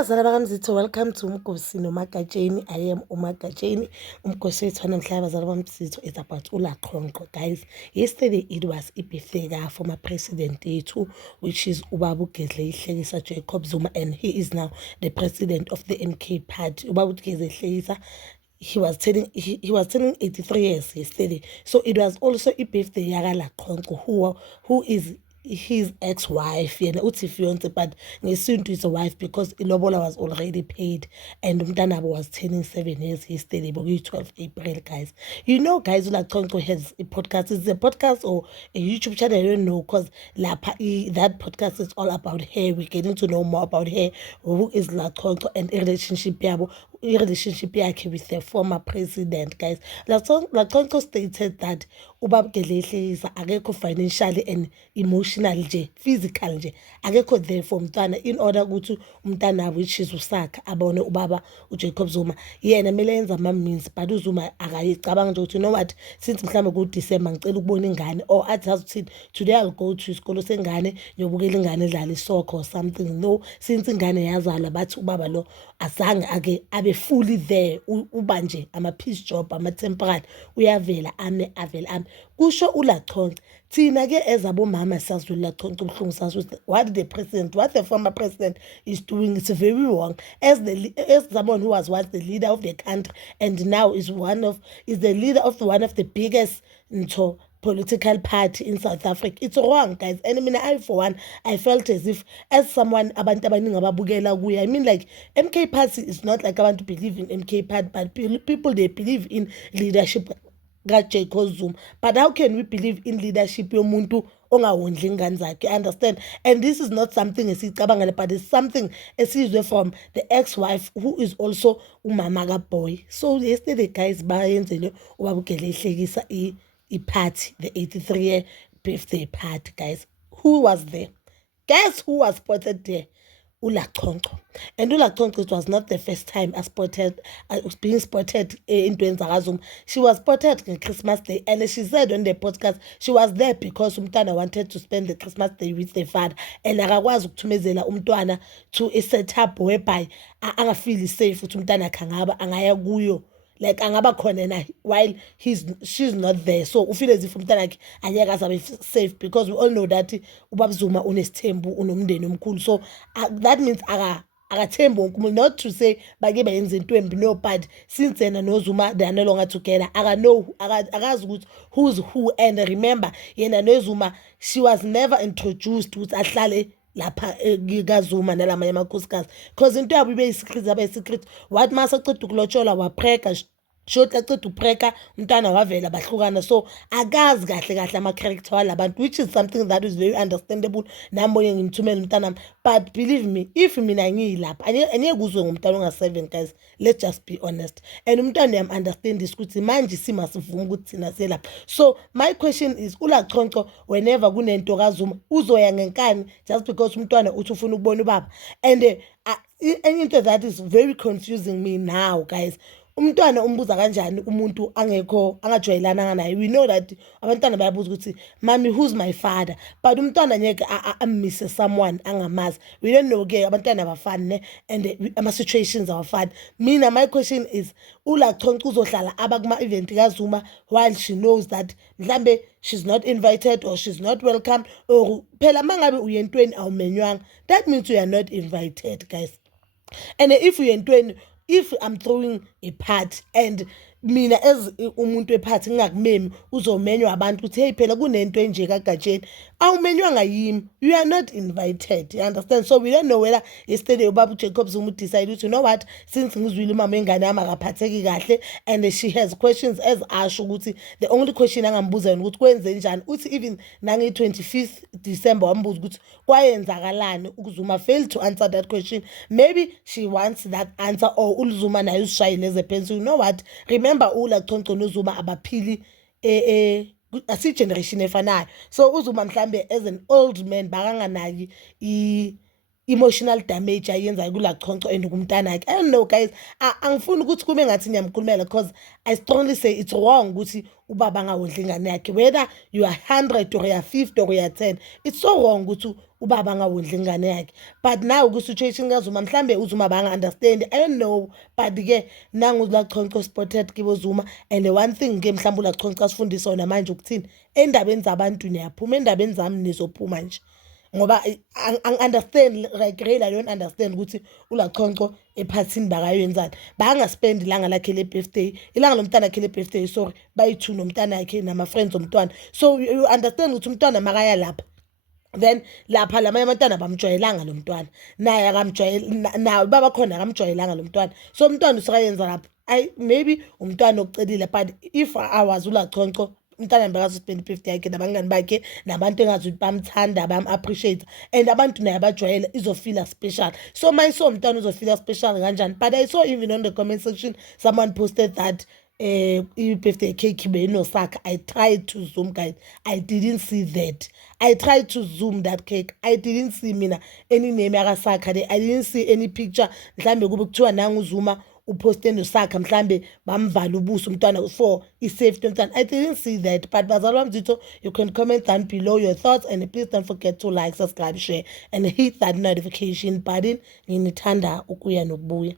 Abazali bakamzitho, welcome to Umgosi noMagatsheni. I am uMagatsheni. Umgosi wethu namhlanje abazali bamzitho is about uLaqhonqo. Guys, yesterday it was ibirthday former president yethu, which is Ubaba uGedle Hlekisa Jacob Zuma, and he is now the president of the MK party. Ubaba uGedle Hlekisa, he was turning 83 years yesterday. So it was also a birthday yaka Laqhonqo, who is his ex-wife, yena uthi fiance, but ngesintu is a wife because ilobola was already paid, and umntanabo was turning 7 years yesterday, but 12 April, guys. You know, guys, uLaqhonqo has a podcast. It's a podcast or a YouTube channel, I don't know, because that podcast is all about her. We're getting to know more about her, who is Laqhonqo, and a relationship yakhe with the former president, guys. Laqhonqo stated that Ubaba Gedle Hlekisa akekho financially and emotionally nje, physical nje, akekho there for umntwana in order ukuthi umntana which is usakha abone ubaba uJacob Zuma yena kumele enza ama-means, but uZuma akayicabanga nje ukuthi you know what, since mhlambe ku-December ngicela ukubona ingane, or athi azuthini, today I'll go to isikolo sengane ngiyobukela ingane edlala isoccer or something. No, since ingane yazalwa bathi ubaba lo azange ake abe fully there, uba nje ama-piece job, ama-temporary, uyavela ame avela ame. Kusho uLaqhonqo, thina ke ezabomama siyazwe uLaqhonqo ubuhlungu sazi ukuthi what the former president is doing is very wrong, as someone who was once the leader of the country and now is the leader of one of the biggest political party in South Africa. It's wrong, guys. And I mean, for one, I felt as if, as someone abantu abaningi ababukela kuya, I mean, like, MK party is not like I want to believe in MK party, but people, they believe in leadership kaJacob Zuma. But how can we believe in leadership yomuntu ongawondli ingane zakhe? Understand? And this is not something esicabangela, but it's something esizwe from the ex-wife, who is also umama kaBoy. So yesterday, guys, bayenzele ubaba uGedle Hlekisa party, the 83-year birthday party, guys. Who was there? Guess who was spotted there? uLaqhonqo. And uLaqhonqo, it was not the first time being spotted in Zuma. She was spotted on Christmas Day, and she said on the podcast she was there because umntwana wanted to spend the Christmas Day with the father, and akakwazi ukuthumezela umntwana to a setup whereby angafeel safe ukuthi umntwana khangaba angaya kuyo, like angaba khona na while she's not there. So ufeel as if umntana wakhe anyeke azabe safe, because we all know that ubaba Zuma unesithembu, unomndeni omkhulu. So that means akathembi wonke umuntu, not to say bake bayenze into embi, no, but since yena noZuma they are no longer together, akazi ukuthi who's who. And remember, yena noZuma, she was never introduced ukuthi ahlale lapha kaZuma nalamanye amakhosikazi, because into yabo ibe-secret. What masaqeda ukulotsholwa wapreka, short aceda upreka umntana wavela bahlukana. So akazi kahle ama-character walabantu, which is something that is very understandable. Nambonye ngimthumela umntana, but believe me, if mina ngiyilapha angeke uzwe ngomntana onga-7, guys. Let's just be honest. And umntana uyam-understand this ukuthi manje simasivuma ukuthi thina selapha. So my question is, uLaqhonqo whenever kunento kaZuma uzoya ngenkani just because umntwana uthi ufuna ukubona ubaba? And enye into that is very confusing me now, guys, umntwana umbuza kanjani umuntu angajwayelana naye? We know that abantwana bayabuza ukuthi mami, who's my father? But umntwana ngeke amise someone angamazi. We don't know ke abantwana abafani ne, and ama-situations awafani. Mina my question is, uLaqhonqo uzohlala abakuma event kaZuma while she knows that mhlambe she's not invited or she's not welcome, or phela mangabe uyentweni awumenywanga, that means you are not invited, guys. And if uyentweni, if I'm throwing a party and mina as umuntu wephathi ngingakumemi, uzomenywa abantu ukuthi hey phela kunento enje kaGatsheni, awumenywanga yimi, you are not invited. You understand? So we don't know whether yesterday ubaba uJacob Zuma decide ukuthi you know what, since ngizwile umama engane yami akaphatheki kahle and she has questions, as asho ukuthi the only question angambuza yona ukuthi kwenze njani, uthi even nange 25th December wambuza ukuthi kwayenzakalani. uZuma failed to answer that question. Maybe she wants that answer, or uZuma naye usishayile as a pencil. You know what, remember uLaqhonqo noZuma abaphili asi-generation efanayo. So uZuma mhlambe as an old man bakanganaki emotional damage ayenzayo kuLaqhonqo and kumntana wakhe. I don't know, guys. Angifuni ukuthi kube ngathi ngiyamkhulumela, because I strongly say it's wrong ukuthi ubaba angawondli ingane yakhe, whether you are 100 or you are 50 or you are 10. It's so wrong ukuthi ubaba angawondli ingane yakhe. But now kwi-situation kaZuma mhlambe uZuma banga-understand, I don't know, but ke nangu uLachonco spotted kibo Zuma. And the one thing ke mhlambe uLachonco asifundisa wona manje ukuthini, endabeni zabantu niyaphuma, endabeni zami nizophuma nje. Ngoba ang-understand, like really I don't understand ukuthi uLachonco ephathini bakayenzani. Bangaspend ilanga lakhe le-birthday, ilanga lomntwana wakhe le-birthday, sorry, bayi-2 nomntwana yakhe nama-friends omntwana. So you understand ukuthi umntwana makaya lapha, then lapha lamanye abantwana bamjwayelanga lo mntwana, naye akamjwayeli, nawe baba khona akamjwayelanga lo mntwana. So umntwana usakayenza lapha, maybe umntwana ocelile, but if I was uLachonco, umntana bekazospend i-50 yakhe nabangani bakhe nabantu engazi ukuthi bamthanda bam-appreciate and abantu naye abajwayele izofila special. So my so umntwana uzofila special kanjani. But I saw even on the comment section someone posted that i-birthday cake beyinosakha. I tried to zoom, guys, I didn't see that. I tried to zoom that cake, I didn't see mina any name yakasakha there. I didn't see any picture mhlambe kube kuthiwa nangu uZuma uposte nosakha mhlambe bamvala ubuso umntwana for i-safety yomntwana. I didn't see that. But bazali wami Zitho, you can comment down below your thoughts, and please don't forget to like, subscribe, share and hit that notification button. Nginithanda ukuya nokubuya.